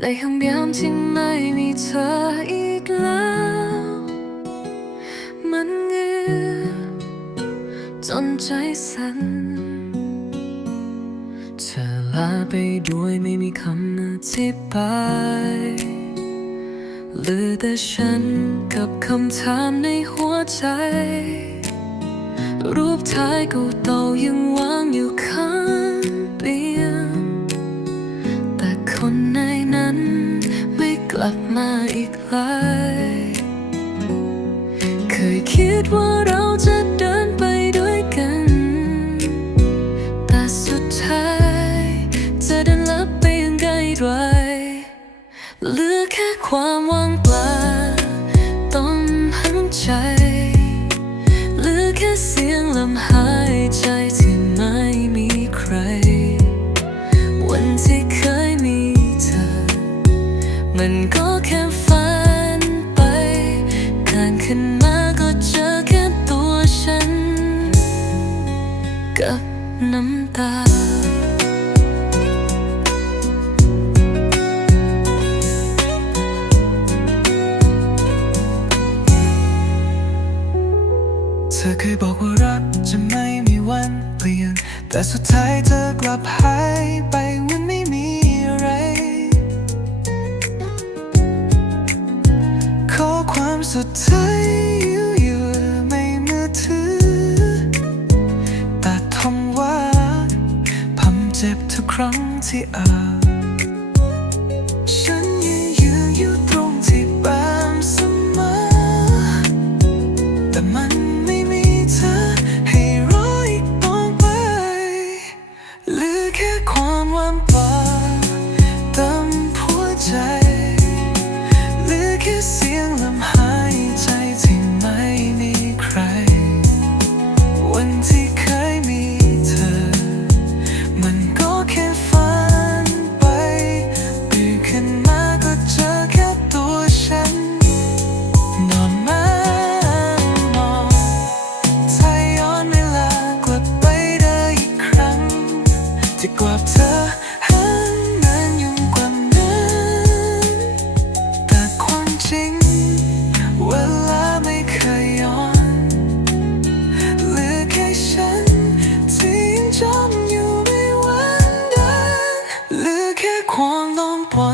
ในห้องยมที่ไม่มีเธออีกแล้ว มันเงือจนใจสั่นเธอลาไปด้วยไม่มีคำอธิบายเหลือแต่ฉันกับคำถามในหัวใจ รูปถ่ายกูเต่ายังวาง ลับมาอีกเลยเคยคิดว่าเราจะเดินไปด้วยกัน แต่สุดท้าย จะเดินลับไปยังไงไรเหลือแค่ความว่างเปล่าต้องหันใจเหลือแค่เสียงลมหายใจที่ไม่มีใคร วันที่ มันก็แค่ฝันไปการขึ้นมาก็เจอแค่ตัวฉัน กับน้ำตาเธอเคยบอกว่ารักจะไม่มีวันเปลี่ยน แต่สุดท้ายเธอกลับหายไป เจ็บทุกครั้งที่อ่านำอ